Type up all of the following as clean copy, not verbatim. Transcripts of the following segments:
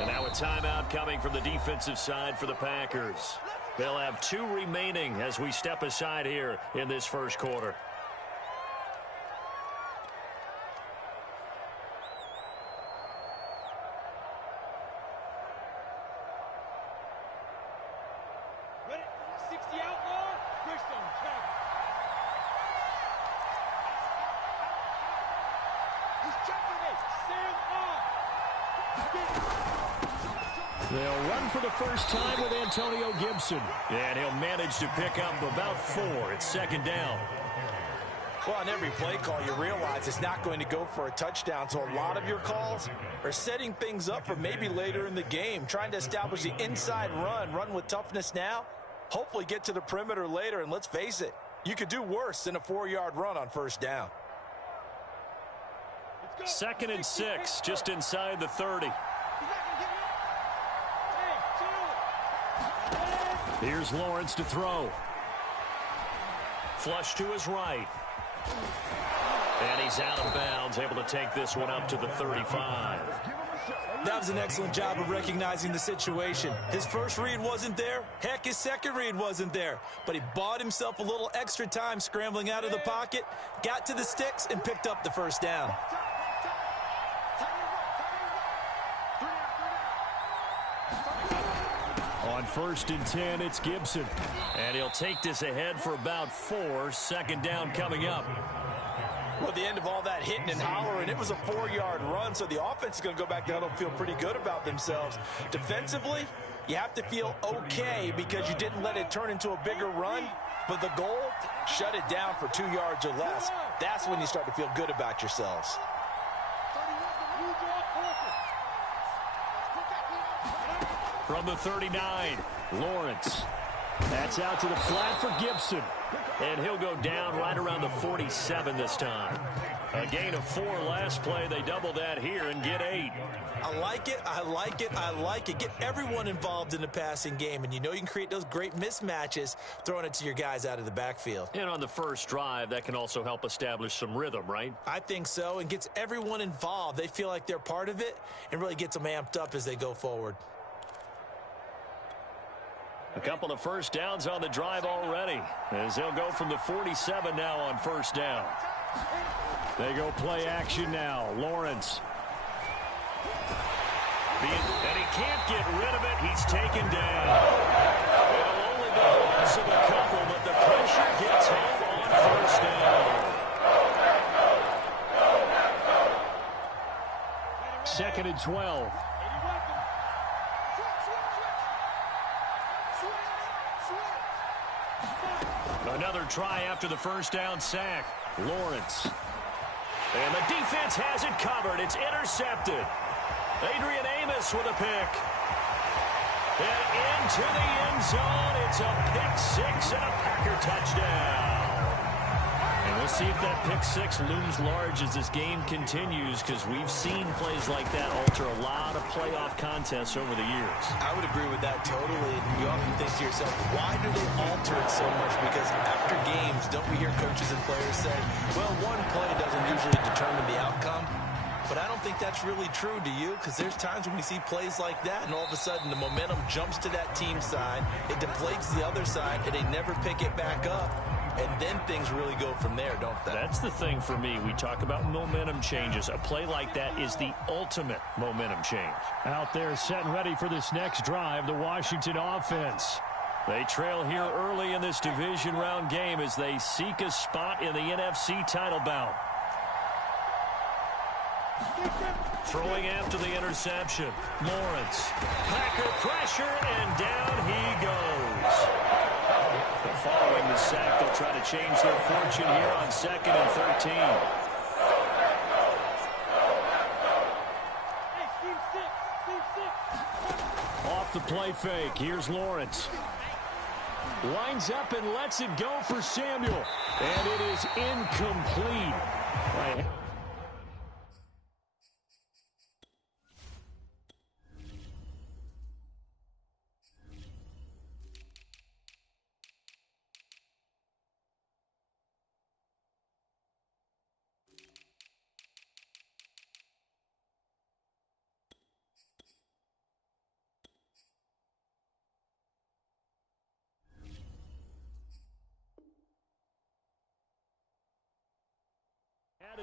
And now a timeout coming from the defensive side for the Packers. They'll have 2 remaining as we step aside here in this first quarter. Ready? 60 outlaw. Bridgestone, check. He's checking it. Stand on. They'll run for the first time with Antonio Gibson. And he'll manage to pick up about 4. It's second down. Well, on every play call, you realize it's not going to go for a touchdown. So a lot of your calls are setting things up for maybe later in the game, trying to establish the inside run with toughness now, hopefully get to the perimeter later. And let's face it, you could do worse than a 4-yard run on first down. Second and 6, just inside the 30. Here's Lawrence to throw. Flush to his right. And he's out of bounds, able to take this one up to the 35. That was an excellent job of recognizing the situation. His first read wasn't there. Heck, his second read wasn't there. But he bought himself a little extra time scrambling out of the pocket, got to the sticks, and picked up the first down. On 1st and 10, it's Gibson. And he'll take this ahead for about 4. Second down coming up. Well, the end of all that hitting and hollering, it was a 4-yard run, so the offense is going to go back down and feel pretty good about themselves. Defensively, you have to feel okay because you didn't let it turn into a bigger run. But the goal, shut it down for 2 yards or less. That's when you start to feel good about yourselves. From the 39, Lawrence. That's out to the flat for Gibson. And he'll go down right around the 47 this time. A gain of 4 last play. They double that here and get 8. I like it, I like it, I like it. Get everyone involved in the passing game, and you know you can create those great mismatches throwing it to your guys out of the backfield. And on the first drive, that can also help establish some rhythm, right? I think so, and gets everyone involved. They feel like they're part of it and really gets them amped up as they go forward. A couple of first downs on the drive already, as they'll go from the 47 now on first down. They go play action now. Lawrence. And he can't get rid of it. He's taken down. It'll only be a loss of a couple, but the pressure gets him on first down. Second and 12. Another try after the first down sack. Lawrence. And the defense has it covered. It's intercepted. Adrian Amos with a pick. And into the end zone. It's a pick 6 and a Packer touchdown. And we'll see if that pick 6 looms large as this game continues, because we've seen plays like that alter a lot of playoff contests over the years. I would agree with that totally. You often think to yourself, why do they alter it so much? Because after games, don't we hear coaches and players say, well, one play doesn't usually determine the outcome? But I don't think that's really true, do you? Because there's times when we see plays like that, and all of a sudden the momentum jumps to that team side, it deflates the other side, and they never pick it back up. And then things really go from there, don't they? That's the thing for me. We talk about momentum changes. A play like that is the ultimate momentum change. Out there set and ready for this next drive, the Washington offense. They trail here early in this division round game as they seek a spot in the NFC title bout. Throwing after the interception. Lawrence. Packer pressure, and down he goes. Following the sack, they'll try to change their fortune here on 2nd and 13. Off the play fake. Here's Lawrence. Lines up and lets it go for Samuel. And it is incomplete. Right.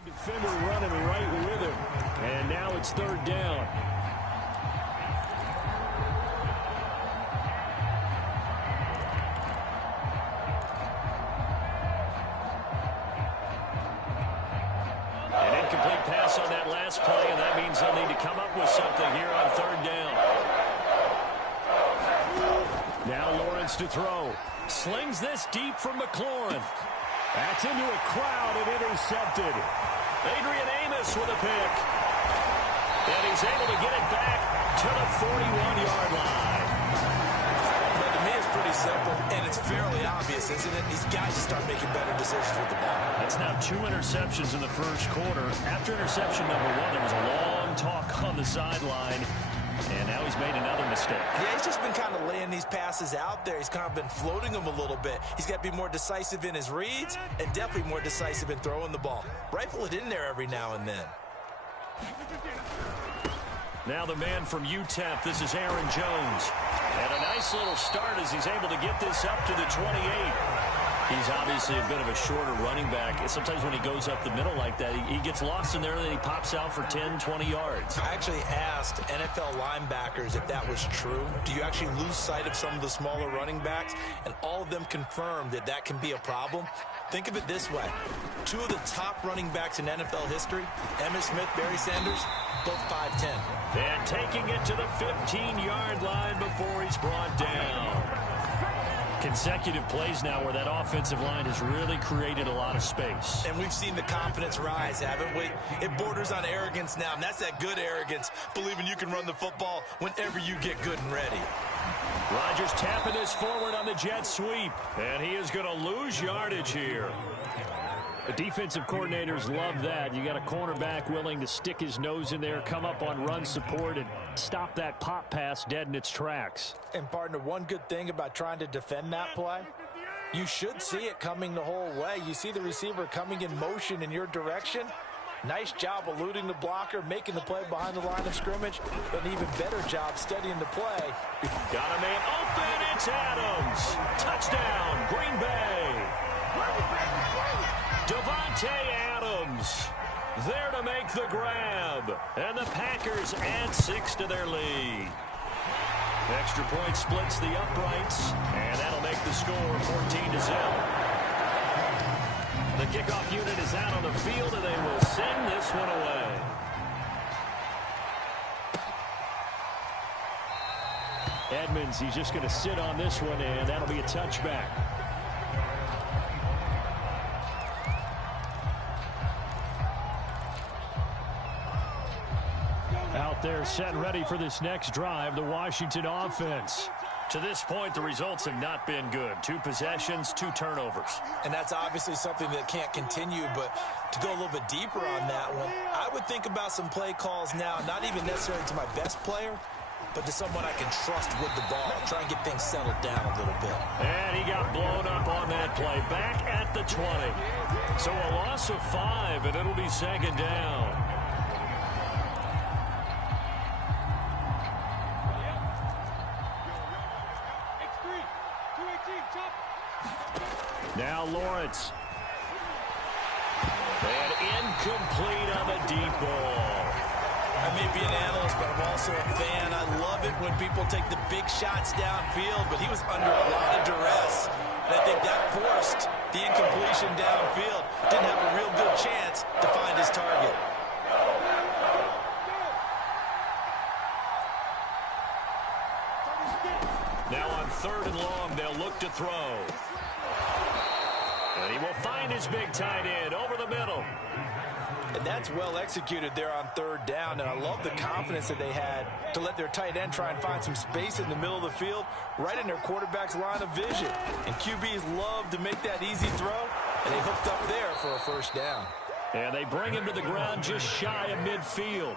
Defender running right with him. And now it's third down. An incomplete pass on that last play, and that means they'll need to come up with something here on third down. Now Lawrence to throw. Slings this deep from McLaurin. That's into a crowd and intercepted. Adrian Amos with a pick. And he's able to get it back to the 41-yard line. But to me, it's pretty simple, and it's fairly obvious, isn't it? These guys just start making better decisions with the ball. That's now 2 interceptions in the first quarter. After interception number 1, there was a long talk on the sideline. And now he's made another mistake. Yeah, he's just been kind of laying these passes out there. He's kind of been floating them a little bit. He's got to be more decisive in his reads and definitely more decisive in throwing the ball. Rifle it in there every now and then. Now the man from UTEP, this is Aaron Jones. And a nice little start as he's able to get this up to the 28. He's obviously a bit of a shorter running back. Sometimes when he goes up the middle like that, he gets lost in there and then he pops out for 10, 20 yards. I actually asked NFL linebackers if that was true. Do you actually lose sight of some of the smaller running backs? And all of them confirmed that that can be a problem. Think of it this way. 2 of the top running backs in NFL history, Emmitt Smith, Barry Sanders, both 5'10". And taking it to the 15-yard line before he's brought down. Consecutive plays now where that offensive line has really created a lot of space. And we've seen the confidence rise, haven't we? It borders on arrogance now, and that's that good arrogance, believing you can run the football whenever you get good and ready. Rodgers tapping this forward on the jet sweep, and he is going to lose yardage here. The defensive coordinators love that. You got a cornerback willing to stick his nose in there, come up on run support, and stop that pop pass dead in its tracks. And, partner, one good thing about trying to defend that play, you should see it coming the whole way. You see the receiver coming in motion in your direction. Nice job eluding the blocker, making the play behind the line of scrimmage, but an even better job studying the play. Got a man open. It's Adams. Touchdown, Green Bay. Devontae Adams there to make the grab. And the Packers add 6 to their lead. Extra point splits the uprights, and that'll make the score 14-0. The kickoff unit is out on the field, and they will send this one away. Edmonds, he's just going to sit on this one, and that'll be a touchback. Out there set and ready for this next drive, the Washington offense. To this point, the results have not been good. 2 possessions, 2 turnovers. And that's obviously something that can't continue, but to go a little bit deeper on that one, I would think about some play calls now, not even necessarily to my best player, but to someone I can trust with the ball. Try and get things settled down a little bit. And he got blown up on that play, back at the 20. So a loss of 5, and it'll be second down. Now Lawrence. And incomplete on the deep ball. I may be an analyst, but I'm also a fan. I love it when people take the big shots downfield, but he was under a lot of duress. And I think that forced the incompletion downfield. Didn't have a real good chance to find his target. Now on 3rd and long, they'll look to throw. And he will find his big tight end over the middle. And that's well executed there on 3rd down, and I love the confidence that they had to let their tight end try and find some space in the middle of the field, right in their quarterback's line of vision. And QBs love to make that easy throw, and they hooked up there for a 1st down. And they bring him to the ground just shy of midfield.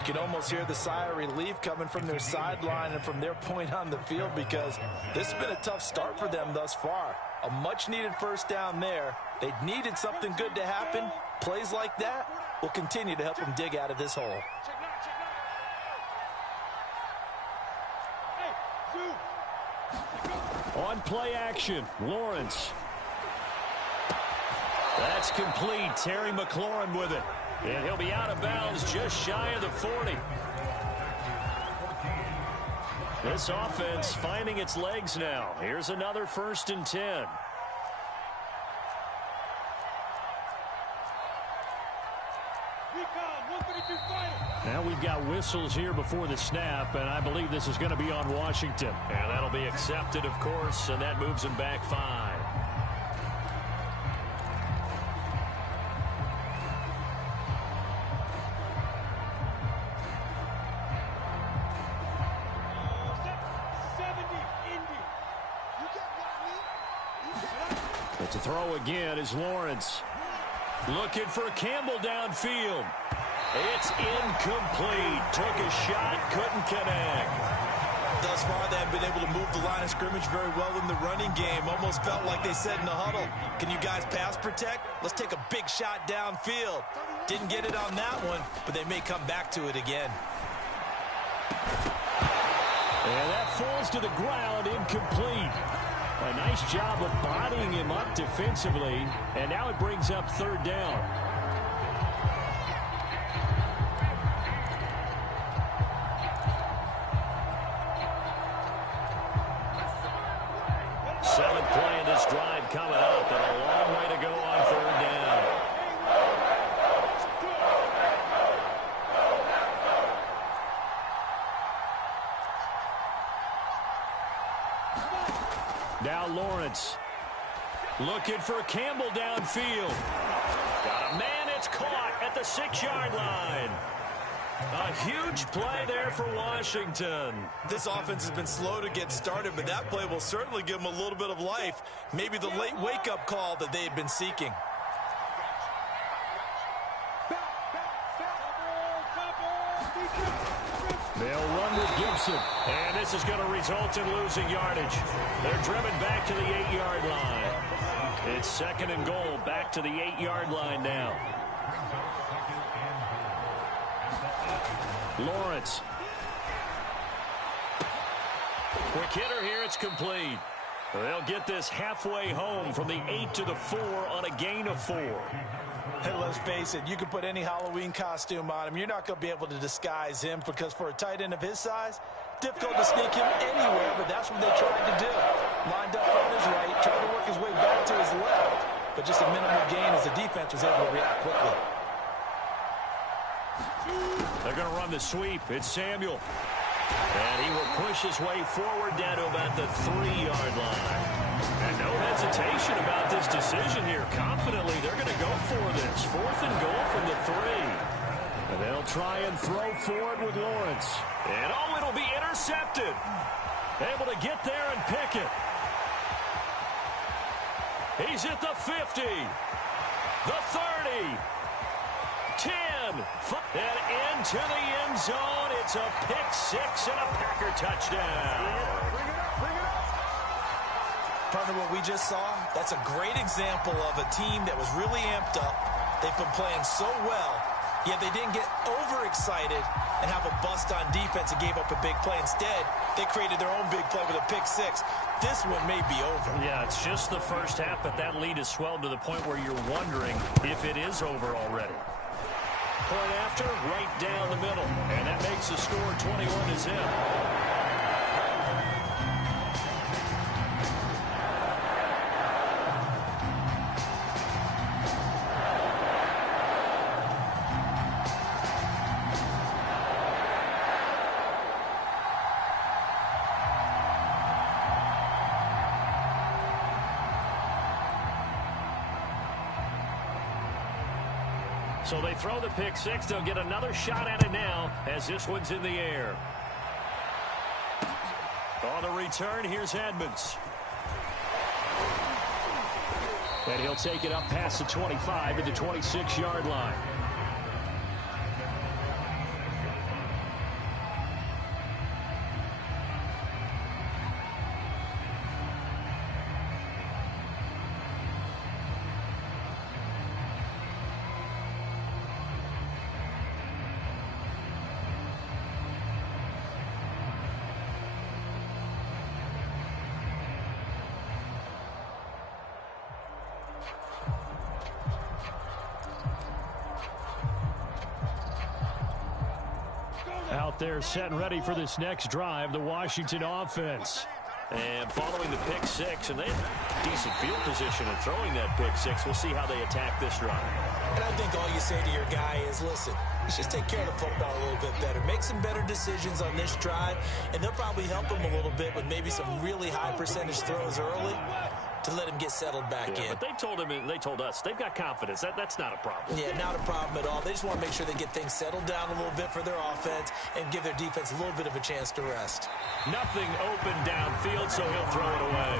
You can almost hear the sigh of relief coming from their sideline and from their point on the field, because this has been a tough start for them thus far. A much-needed 1st down there. They needed something good to happen. Plays like that will continue to help them dig out of this hole. On play action, Lawrence. That's complete. Terry McLaurin with it. And he'll be out of bounds just shy of the 40. This offense finding its legs now. Here's another 1st and 10. Now we've got whistles here before the snap, and I believe this is going to be on Washington. And that'll be accepted, of course, and that moves him back 5. But to throw again is Lawrence. Looking for Campbell downfield. It's incomplete. Took a shot, couldn't connect. Thus far, they have been able to move the line of scrimmage very well in the running game. Almost felt like they said in the huddle, can you guys pass protect? Let's take a big shot downfield. Didn't get it on that one, but they may come back to it again. And that falls to the ground, incomplete. A nice job of bodying him up defensively, and now it brings up 3rd down. Seventh play in this drive coming up, and a long way to go on 3rd down. Now Lawrence looking for Campbell downfield. Got a man, it's caught at the 6-yard line. A huge play there for Washington. This offense has been slow to get started, but that play will certainly give them a little bit of life. Maybe the late wake-up call that they had been seeking. They'll run with Gibson, and this is going to result in losing yardage. They're driven back to the 8-yard line. It's 2nd and goal, back to the 8-yard line now. Lawrence. Quick hitter here, it's complete. They'll get this halfway home from the 8 to the 4 on a gain of 4. Hey, let's face it, you can put any Halloween costume on him. You're not going to be able to disguise him because for a tight end of his size, difficult to sneak him anywhere, but that's what they tried to do. Lined up on his right, tried to work his way back to his left, but just a minimal gain as the defense was able to react quickly. They're going to run the sweep. It's Samuel. And he will push his way forward down to about the 3-yard line. And no hesitation about this decision here. Confidently, they're going to go for this. 4th and goal from the 3. And they'll try and throw forward with Lawrence. And oh, it'll be intercepted. Able to get there and pick it. He's at the 50. The 30. 10. And into the end zone. It's a pick 6 and a Packer touchdown. Partner, what we just saw, that's a great example of a team that was really amped up. They've been playing so well, yet they didn't get overexcited and have a bust on defense and gave up a big play. Instead, they created their own big play with a pick 6. This one may be over. Yeah, it's just the first half, but that lead has swelled to the point where you're wondering if it is over already. Point after, right down the middle. And that makes the score 21-0. So they throw the pick 6. They'll get another shot at it now as this one's in the air. On the return, here's Edmonds. And he'll take it up past the 25 to the 26-yard line. out there setting ready for this next drive, the Washington offense. And following the pick six, and they have decent field position in throwing that pick six. We'll see how they attack this drive. And I think all you say to your guy is, listen, let's just take care of the football a little bit better. Make some better decisions on this drive, and they'll probably help him a little bit with maybe some really high percentage throws early to let him get settled back in. But they told him, and they told us, they've got confidence. That's not a problem. Yeah, not a problem at all. They just want to make sure they get things settled down a little bit for their offense and give their defense a little bit of a chance to rest. Nothing open downfield, so he'll throw it away.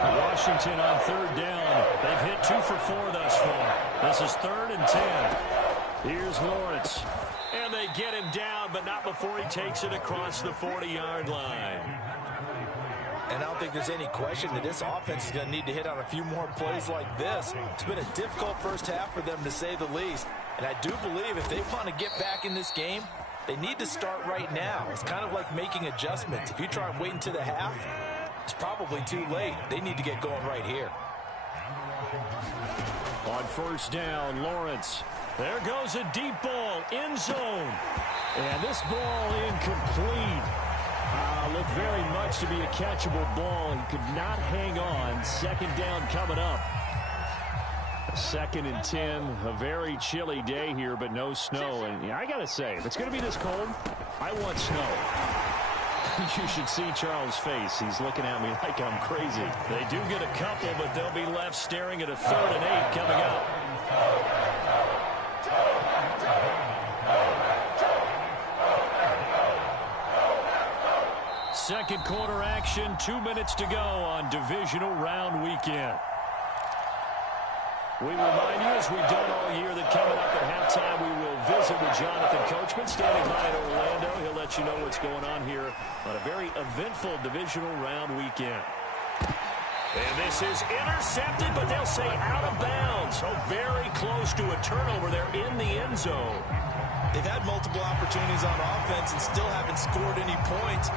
Washington on third down. They've hit 2 for 4 thus far. This is 3rd and 10. Here's Lawrence. And they get him down, but not before he takes it across the 40-yard line. And I don't think there's any question that this offense is going to need to hit on a few more plays like this. It's been a difficult first half for them, to say the least. And I do believe if they want to get back in this game, they need to start right now. It's kind of like making adjustments. If you try and wait until the half, it's probably too late. They need to get going right here. On first down, Lawrence. There goes a deep ball, end zone. And this ball incomplete. Looked very much to be a catchable ball. He could not hang on. Second down coming up. 2nd and 10. A very chilly day here, but no snow. And yeah, I got to say, if it's going to be this cold, I want snow. You should see Charles' face. He's looking at me like I'm crazy. They do get a couple, but they'll be left staring at a 3rd and 8 coming up. Second quarter action, 2 minutes to go on divisional round weekend. We remind you, as we've done all year, that coming up at halftime, we will visit with Jonathan Coachman, standing by in Orlando. He'll let you know what's going on here on a very eventful divisional round weekend. And this is intercepted, but they'll say out of bounds. Oh, very close to a turnover there in the end zone. They've had multiple opportunities on offense and still haven't scored any points.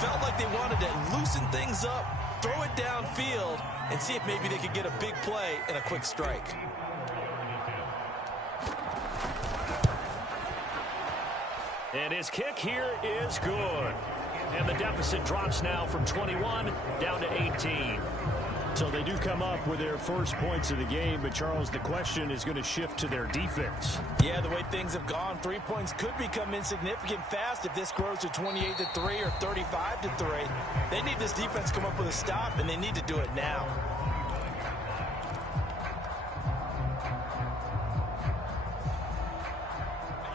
Felt like they wanted to loosen things up, throw it downfield, and see if maybe they could get a big play and a quick strike. And his kick here is good. And the deficit drops now from 21 down to 18. So they do come up with their first points of the game, but Charles, the question is going to shift to their defense. Yeah, the way things have gone, 3 points could become insignificant fast if this grows to 28-3 or 35-3. They need this defense to come up with a stop, and they need to do it now.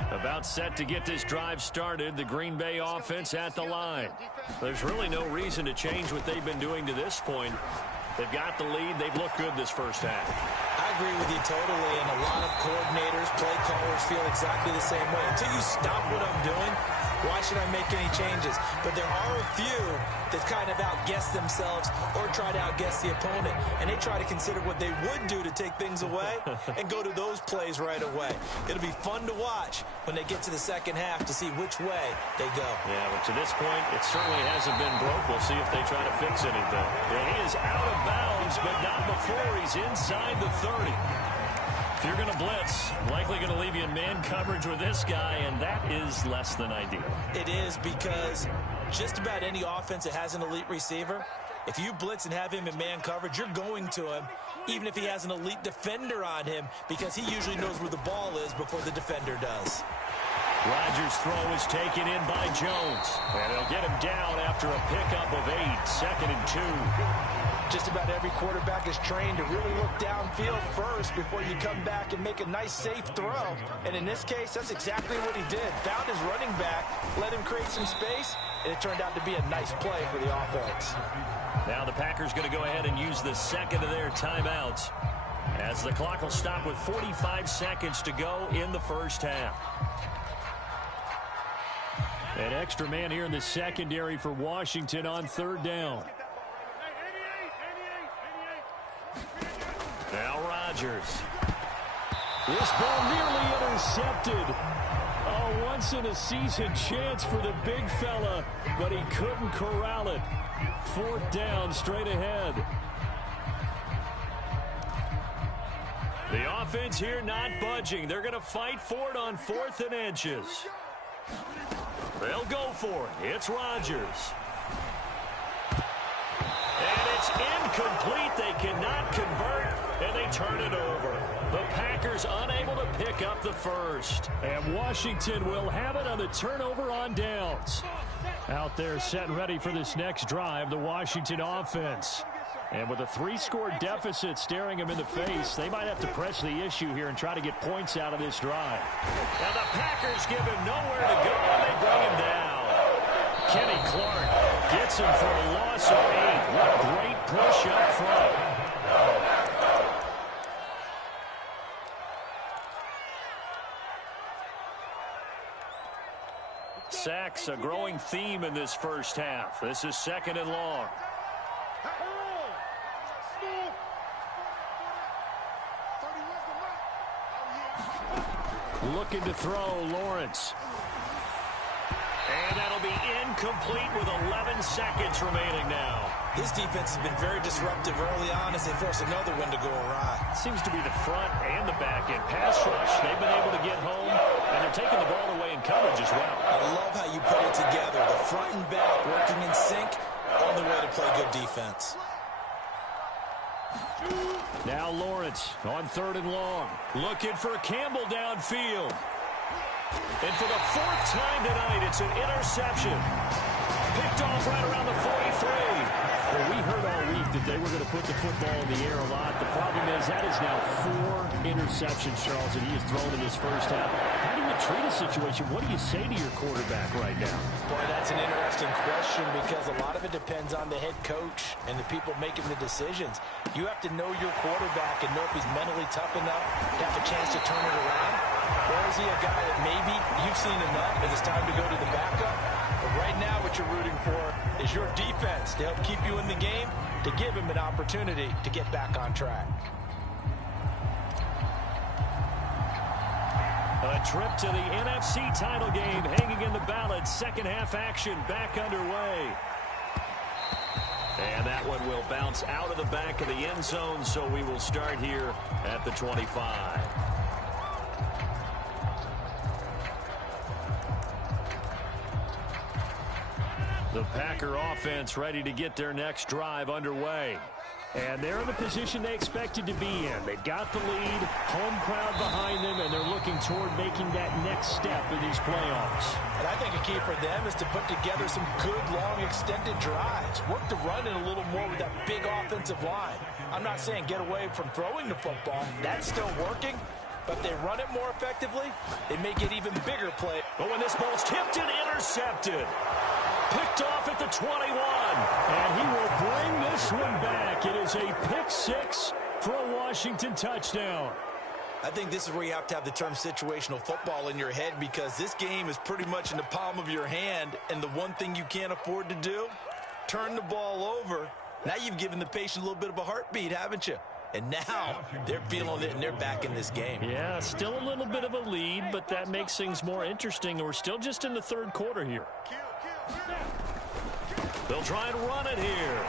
About set to get this drive started, the Green Bay offense at the line. There's really no reason to change what they've been doing to this point. They've got the lead. They've looked good this first half. I agree with you totally, and a lot of coordinators, play callers feel exactly the same way. Until you stop what I'm doing, why should I make any changes? But there are a few that kind of outguess themselves or try to outguess the opponent, and they try to consider what they would do to take things away and go to those plays right away. It'll be fun to watch when they get to the second half to see which way they go. Yeah, but to this point, it certainly hasn't been broke. We'll see if they try to fix anything. Yeah, he is out of bounds, but not before he's inside the 30. If you're going to blitz, likely going to leave you in man coverage with this guy, and that is less than ideal. It is, because just about any offense that has an elite receiver, if you blitz and have him in man coverage, you're going to him, even if he has an elite defender on him, because he usually knows where the ball is before the defender does. Rodgers' throw is taken in by Jones, and he'll get him down after a pickup of 8, 2nd and 2. Just about every quarterback is trained to really look downfield first before you come back and make a nice, safe throw. And in this case, that's exactly what he did. Found his running back, let him create some space, and it turned out to be a nice play for the offense. Now the Packers going to go ahead and use the second of their timeouts, as the clock will stop with 45 seconds to go in the first half. An extra man here in the secondary for Washington on third down. Now Rodgers. This ball nearly intercepted. A once-in-a-season chance for the big fella, but he couldn't corral it. 4th down, straight ahead. The offense here not budging. They're going to fight for it on 4th and inches. They'll go for it. It's Rodgers. And it's incomplete. They cannot convert, and they turn it over. The Packers unable to pick up the first. And Washington will have it on the turnover on downs. Out there set and ready for this next drive, the Washington offense. And with a 3-score deficit staring them in the face, they might have to press the issue here and try to get points out of this drive. And the Packers give him nowhere to go, and they bring him down. Kenny Clark gets him for a loss of 8. What a great push up front. Sacks, a growing theme in this first half. This is 2nd and long. Looking to throw, Lawrence. And that'll be incomplete with 11 seconds remaining now. This defense has been very disruptive early on as they force another one to go awry. Seems to be the front and the back end. Pass rush, they've been able to get home, and they're taking the ball away in coverage as well. I love how you put it together. The front and back working in sync on the way to play good defense. Now Lawrence on 3rd and long. Looking for Campbell downfield. And for the 4th time tonight, it's an interception. Picked off right around the 43. Well, we heard all week that they were going to put the football in the air a lot. The problem is that is now 4 interceptions, Charles, that he has thrown in this first half. How do you treat a situation? What do you say to your quarterback right now? Boy, that's an interesting question because a lot of it depends on the head coach and the people making the decisions. You have to know your quarterback and know if he's mentally tough enough to have a chance to turn it around. Or is he a guy that maybe you've seen enough and it's time to go to the backup? But right now what you're rooting for is your defense to help keep you in the game, to give him an opportunity to get back on track. A trip to the NFC title game hanging in the balance. Second half action back underway. And that one will bounce out of the back of the end zone, so we will start here at the 25. The Packer offense ready to get their next drive underway. And they're in the position they expected to be in. They've got the lead, home crowd behind them, and they're looking toward making that next step in these playoffs. And I think a key for them is to put together some good, long, extended drives. Work the run in a little more with that big offensive line. I'm not saying get away from throwing the football. That's still working. But if they run it more effectively, they may get even bigger play. But when this ball's tipped and intercepted, picked off at the 21, and he will bring this one back. It is a pick 6 for a Washington touchdown. I think this is where you have to have the term situational football in your head because this game is pretty much in the palm of your hand, and the one thing you can't afford to do, turn the ball over. Now you've given the patient a little bit of a heartbeat, haven't you? And now they're feeling it, and they're back in this game. Yeah, still a little bit of a lead, but that makes things more interesting. And we're still just in the 3rd quarter here. They'll try and run it here.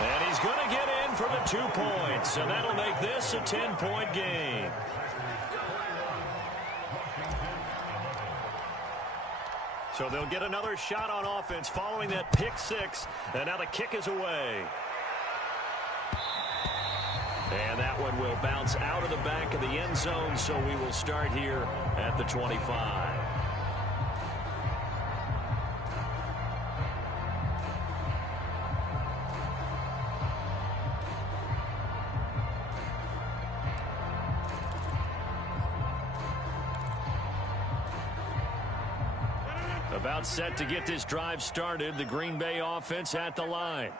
And he's going to get in for the 2 points. And that'll make this a 10-point game. So they'll get another shot on offense following that pick 6. And now the kick is away. And that one will bounce out of the back of the end zone, so we will start here at the 25. About set to get this drive started, the Green Bay offense at the line.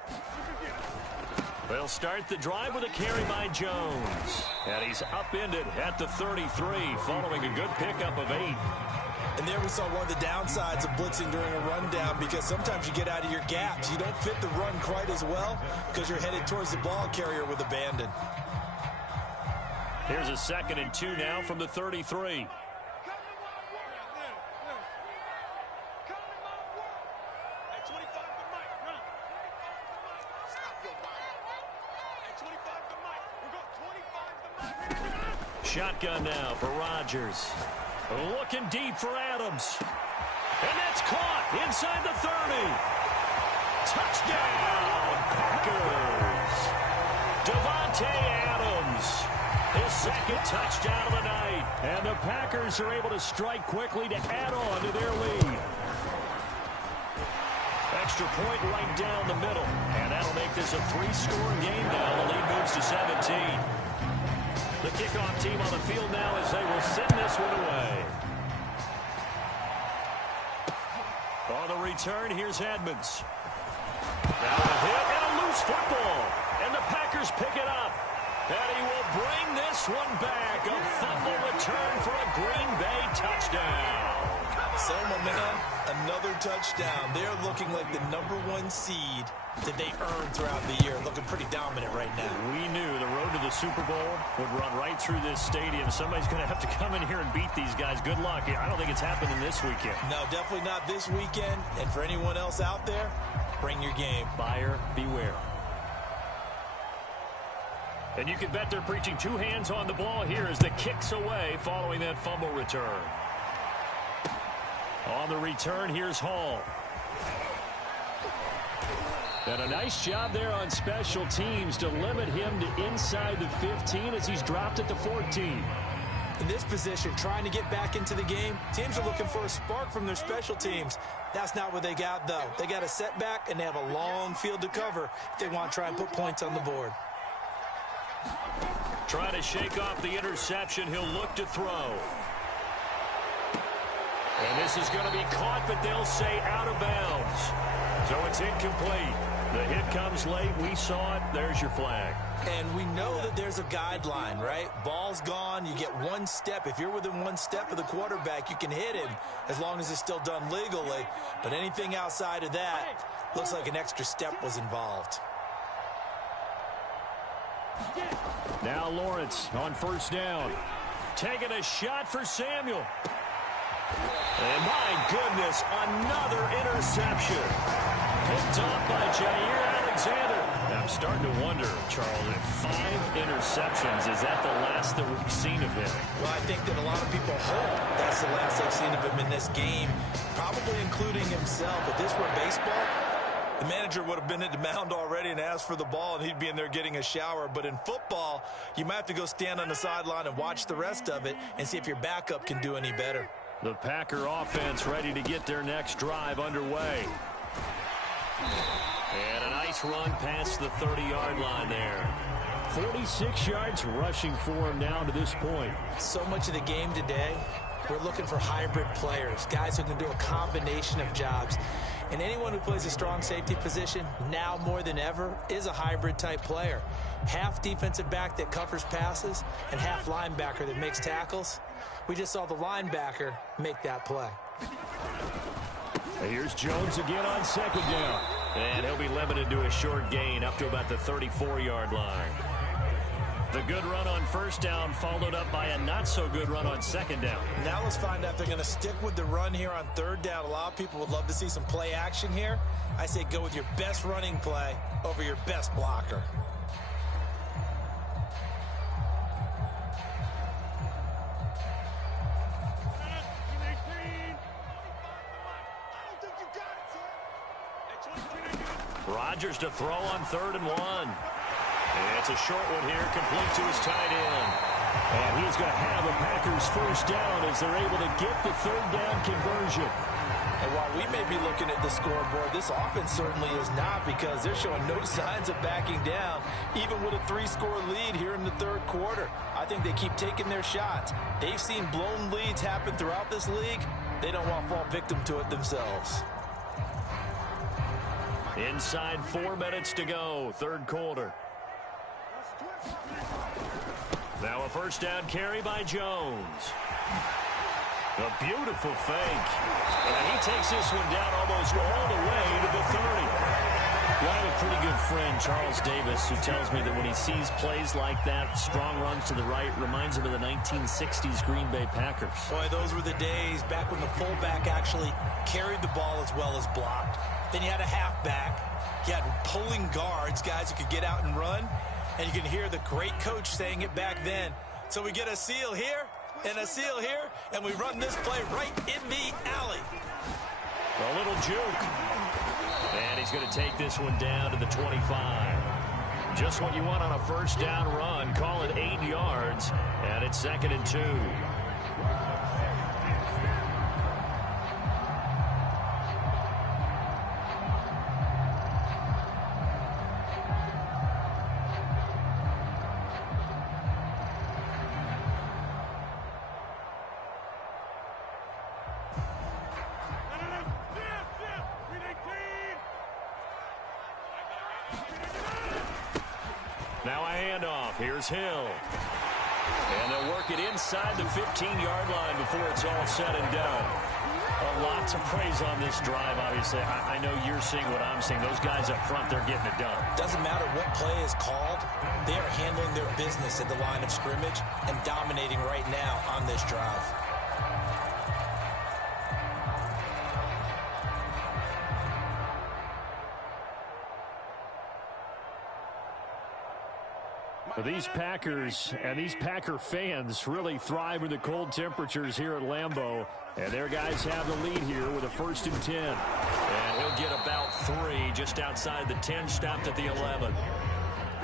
They'll start the drive with a carry by Jones. And he's upended at the 33 following a good pickup of 8. And there we saw one of the downsides of blitzing during a rundown because sometimes you get out of your gaps. You don't fit the run quite as well because you're headed towards the ball carrier with abandon. Here's a 2nd and 2 now from the 33. Shotgun now for Rodgers. Looking deep for Adams. And that's caught inside the 30. Touchdown, Packers. Davante Adams, his second touchdown of the night. And the Packers are able to strike quickly to add on to their lead. Extra point right down the middle. And that'll make this a 3-score game now. The lead moves to 17. The kickoff team on the field now as they will send this one away. On the return, here's Edmonds. Now a hit and a loose football. And the Packers pick it up. And he will bring this one back. A fumble return for a Green Bay touchdown. So, my man, another touchdown. They're looking like the #1 seed that they earned throughout the year. Looking pretty dominant right now. We knew the road to the Super Bowl would run right through this stadium. Somebody's going to have to come in here and beat these guys. Good luck. I don't think it's happening this weekend. No, definitely not this weekend. And for anyone else out there, bring your game. Buyer beware. And you can bet they're preaching 2 hands on the ball here as the kick's away following that fumble return. On the return, here's Hall. And a nice job there on special teams to limit him to inside the 15 as he's dropped it to 14. In this position, trying to get back into the game, teams are looking for a spark from their special teams. That's not what they got, though. They got a setback, and they have a long field to cover if they want to try and put points on the board. Trying to shake off the interception. He'll look to throw. And this is going to be caught, but they'll say out of bounds. So it's incomplete. The hit comes late. We saw it. There's your flag. And we know that there's a guideline, right? Ball's gone. You get 1 step. If you're within 1 step of the quarterback, you can hit him as long as it's still done legally. But anything outside of that looks like an extra step was involved. Now Lawrence on first down. Taking a shot for Samuel. And my goodness, another interception. Picked off by Jair Alexander. Now I'm starting to wonder, Charles, if 5 interceptions, is that the last that we've seen of him? Well, I think that a lot of people hope that's the last they've seen of him in this game, probably including himself. If this were baseball, the manager would have been at the mound already and asked for the ball, and he'd be in there getting a shower. But in football, you might have to go stand on the sideline and watch the rest of it and see if your backup can do any better. The Packer offense ready to get their next drive underway. And a nice run past the 30-yard line there. 46 yards rushing for him now to this point. So much of the game today, we're looking for hybrid players, guys who can do a combination of jobs. And anyone who plays a strong safety position, now more than ever, is a hybrid-type player. Half defensive back that covers passes and half linebacker that makes tackles. We just saw the linebacker make that play. Here's Jones again on second down. And he'll be limited to a short gain up to about the 34-yard line. The good run on first down followed up by a not-so-good run on second down. Now let's find out if they're going to stick with the run here on third down. A lot of people would love to see some play action here. I say go with your best running play over your best blocker. Rodgers to throw on 3rd and 1. It's a short one here, complete to his tight end. And he's going to have the Packers first down as they're able to get the 3rd down conversion. And while we may be looking at the scoreboard, this offense certainly is not, because they're showing no signs of backing down, even with a 3-score lead here in the 3rd quarter. I think they keep taking their shots. They've seen blown leads happen throughout this league. They don't want to fall victim to it themselves. Inside 4 minutes to go, 3rd quarter. Now a first down carry by Jones. A beautiful fake. And he takes this one down almost all the way to the 30. Well, I have a pretty good friend, Charles Davis, who tells me that when he sees plays like that, strong runs to the right, reminds him of the 1960s Green Bay Packers. Boy, those were the days back when the fullback actually carried the ball as well as blocked. Then you had a halfback. You had pulling guards, guys who could get out and run. And you can hear the great coach saying it back then, So we get a seal here and a seal here, and we run this play right in the alley. A little juke. And he's going to take this one down to the 25. Just what you want on a first down run. Call it 8 yards, and it's 2nd and 2. Now a handoff. Here's Hill. And they'll work it inside the 15-yard line before it's all said and done. A lot to praise on this drive, obviously. I know you're seeing what I'm seeing. Those guys up front, they're getting it done. Doesn't matter what play is called. They are handling their business at the line of scrimmage and dominating right now on this drive. These Packers and these Packer fans really thrive with the cold temperatures here at Lambeau. And their guys have the lead here with a 1st and 10. And he'll get about 3 just outside the 10, stopped at the 11.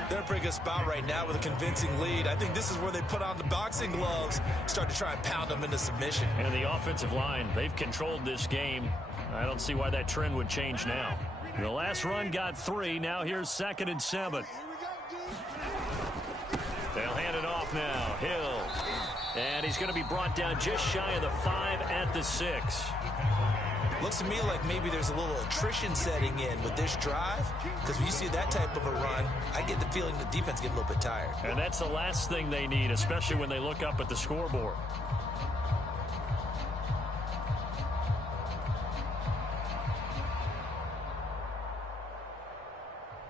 They're in a pretty good spot right now with a convincing lead. I think this is where they put on the boxing gloves, start to try and pound them into submission. And the offensive line, they've controlled this game. I don't see why that trend would change now. The last run got 3. Now here's 2nd and 7. They'll hand it off now. Hill. And he's going to be brought down just shy of the 5 at the 6. Looks to me like maybe there's a little attrition setting in with this drive, because when you see that type of a run, I get the feeling the defense getting a little bit tired. And that's the last thing they need, especially when they look up at the scoreboard.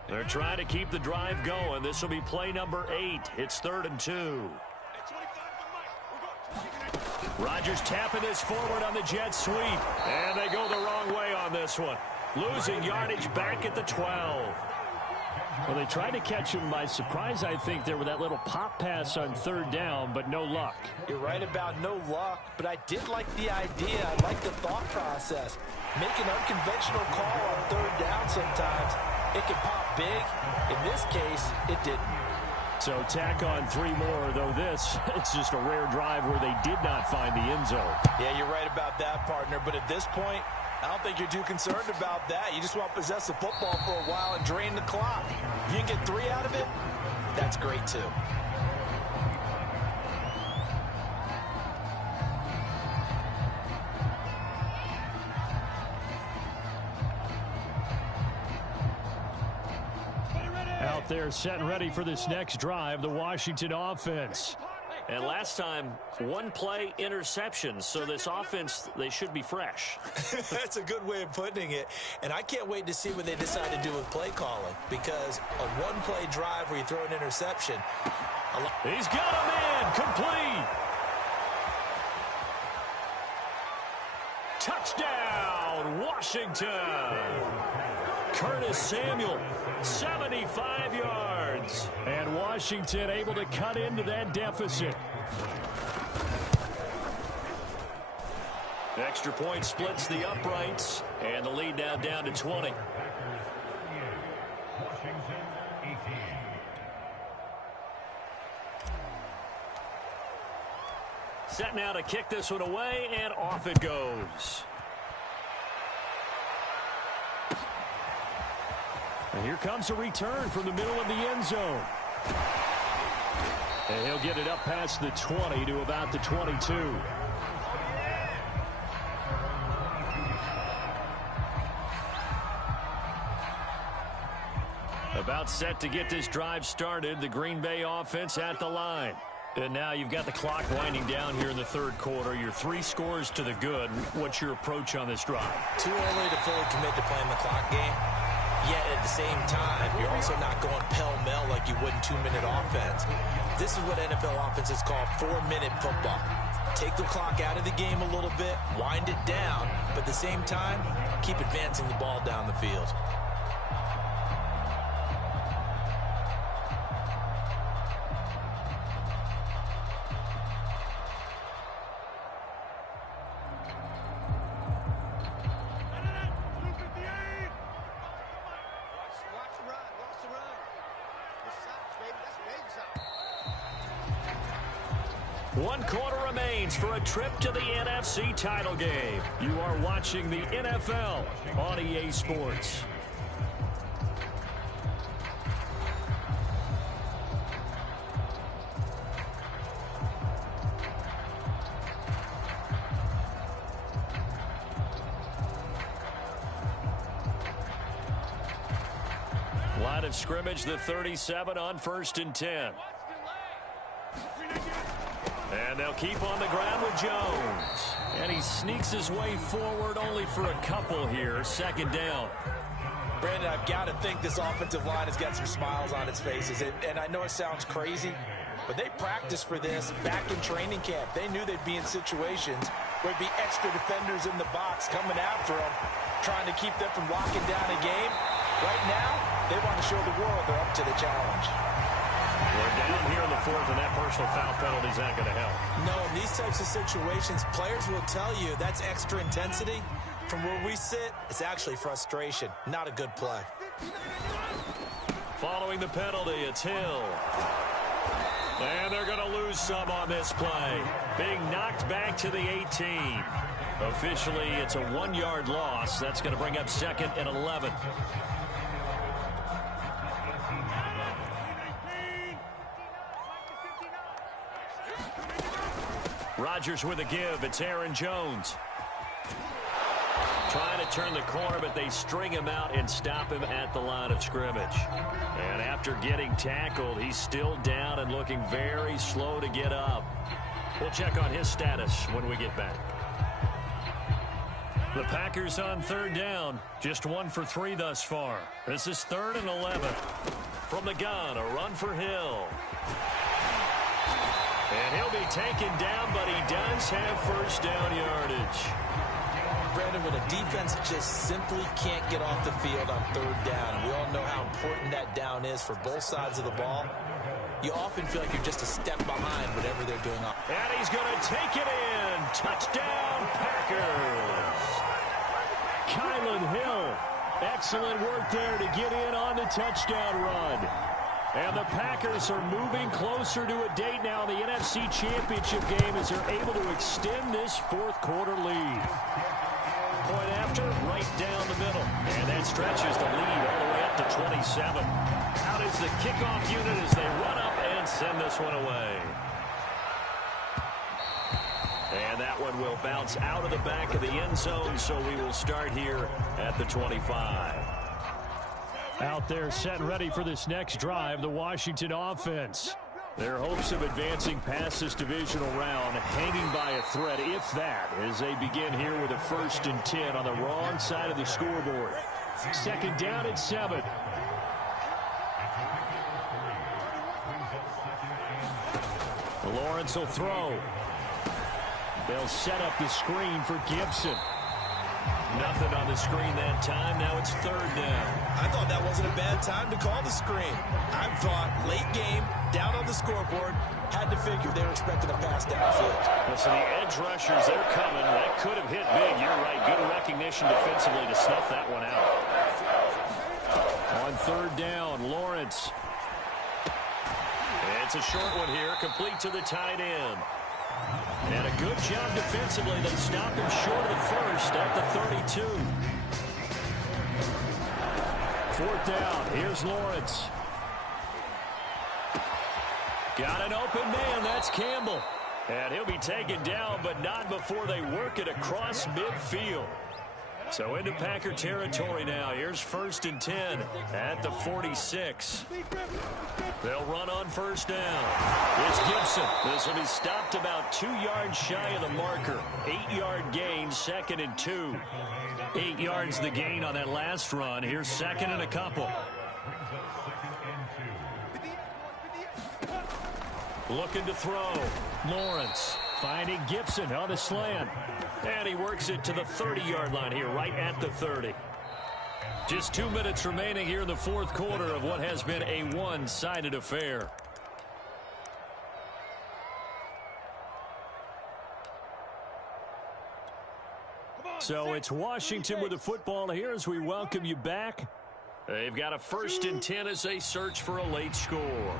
They're trying to keep the drive going. This will be play number 8. It's 3rd and 2. Rodgers tapping this forward on the jet sweep. And they go the wrong way on this one. Losing yardage back at the 12. Well, they tried to catch him by surprise, I think, there with that little pop pass on 3rd down, but no luck. You're right about no luck, but I did like the idea. I like the thought process. Make an unconventional call on 3rd down sometimes. It can pop big. In this case, it didn't. So tack on 3 more, though this, it's just a rare drive where they did not find the end zone. Yeah, you're right about that, partner. But at this point, I don't think you're too concerned about that. You just want to possess the football for a while and drain the clock. If you can get 3 out of it, that's great, too. Out there set and ready for this next drive, the Washington offense. And last time, 1 play interception. So this offense, they should be fresh. That's a good way of putting it. And I can't wait to see what they decide to do with play calling. Because a 1-play drive where you throw an interception. He's got a man complete. Touchdown, Washington. Curtis Samuel, 75 yards. And Washington able to cut into that deficit. Extra point splits the uprights, and the lead now down to 20. Set now to kick this one away, and off it goes. And here comes a return from the middle of the end zone. And he'll get it up past the 20 to about the 22. About set to get this drive started. The Green Bay offense at the line. And now you've got the clock winding down here in the 3rd quarter. You're 3 scores to the good. What's your approach on this drive? Too early to fully commit to playing the clock game. Yet at the same time, you're also not going pell-mell like you would in 2-minute offense. This is what NFL offenses call 4-minute football. Take the clock out of the game a little bit, wind it down, but at the same time, keep advancing the ball down the field. 1 quarter remains for a trip to the NFC title game. You are watching the NFL on EA Sports. Line of scrimmage, the 37 on 1st and 10. And they'll keep on the ground with Jones. And he sneaks his way forward only for a couple here. 2nd down. Brandon, I've got to think this offensive line has got some smiles on its faces. And I know it sounds crazy, but they practiced for this back in training camp. They knew they'd be in situations where there'd be extra defenders in the box coming after them, trying to keep them from locking down a game. Right now, they want to show the world they're up to the challenge. We're down here in the 4th, and that personal foul penalty is not going to help. No, in these types of situations, players will tell you that's extra intensity. From where we sit, it's actually frustration. Not a good play. Following the penalty, it's Hill. And they're going to lose some on this play. Being knocked back to the 18. Officially, it's a 1-yard loss. That's going to bring up 2nd and 11. Rodgers with a give. It's Aaron Jones. Trying to turn the corner, but they string him out and stop him at the line of scrimmage. And after getting tackled, he's still down and looking very slow to get up. We'll check on his status when we get back. The Packers on 3rd down. Just 1 for 3 thus far. This is 3rd and 11. From the gun, a run for Hill. And he'll be taken down, but he does have 1st down yardage. Brandon, when a defense just simply can't get off the field on 3rd down, and we all know how important that down is for both sides of the ball, you often feel like you're just a step behind whatever they're doing. And he's going to take it in. Touchdown, Packers. Kylan Hill. Excellent work there to get in on the touchdown run. And the Packers are moving closer to a date now in the NFC Championship game as they're able to extend this 4th quarter lead. Point after, right down the middle. And that stretches the lead all the way up to 27. Out is the kickoff unit as they run up and send this one away. And that one will bounce out of the back of the end zone, so we will start here at the 25. Out there set and ready for this next drive, the Washington offense. Their hopes of advancing past this divisional round hanging by a thread, if that, as they begin here with a 1st and 10 on the wrong side of the scoreboard. 2nd down at 7. Lawrence will throw. They'll set up the screen for Gibson. Nothing on the screen that time. Now it's 3rd down. I thought that wasn't a bad time to call the screen. I thought late game, down on the scoreboard, had to figure they were expecting a pass downfield. Listen, the edge rushers, they're coming. That could have hit big. You're right. Good recognition defensively to snuff that one out. On 3rd down, Lawrence. It's a short one here, complete to the tight end. And a good job defensively. They stop him short of the 1st at the 32. 4th down. Here's Lawrence. Got an open man. That's Campbell. And he'll be taken down, but not before they work it across midfield. So into Packer territory now. Here's 1st and 10 at the 46. They'll run on 1st down. It's Gibson. This will be stopped about 2 yards shy of the marker. 8-yard gain, 2nd and 2. 8 yards the gain on that last run. Here's 2nd and a couple. Looking to throw. Lawrence finding Gibson on the slant. And he works it to the 30-yard line here, right at the 30. Just 2 minutes remaining here in the 4th quarter of what has been a one-sided affair. So it's Washington with the football here as we welcome you back. They've got a 1st and 10 as they search for a late score.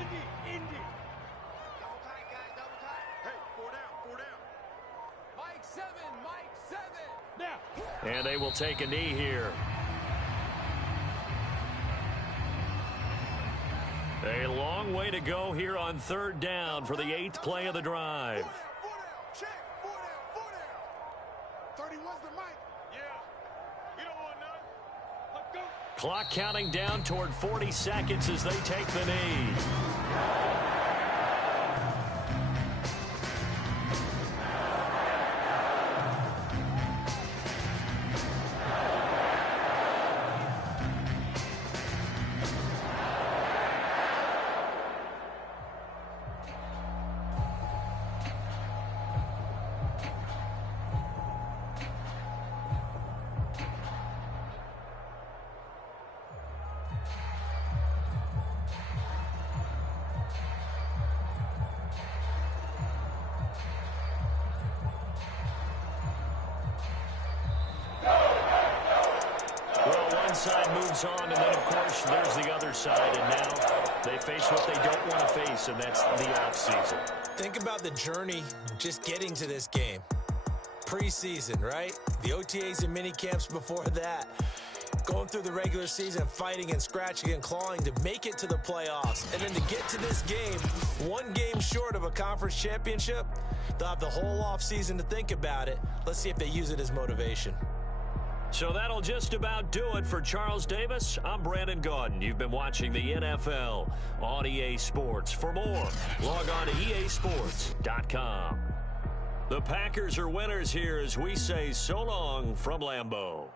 70, Indy. Double tight, guys, double tight. Hey, 4 down, 4 down. Mike 7, Mike 7. Now. And they will take a knee here. A long way to go here on third down for the 8th play of the drive. 4 down, check. 4 down, 4 down. 31's the mic. Yeah. You don't want none. Let's go. Clock counting down toward 40 seconds as they take the knee. One side moves on, and then, of course, there's the other side, and now they face what they don't want to face, and that's the offseason. Think about the journey just getting to this game. Preseason, right? The OTAs and mini camps before that. Going through the regular season, fighting and scratching and clawing to make it to the playoffs. And then to get to this game, one game short of a conference championship, they'll have the whole offseason to think about it. Let's see if they use it as motivation. So that'll just about do it for Charles Davis. I'm Brandon Gaudin. You've been watching the NFL on EA Sports. For more, log on to easports.com. The Packers are winners here as we say so long from Lambeau.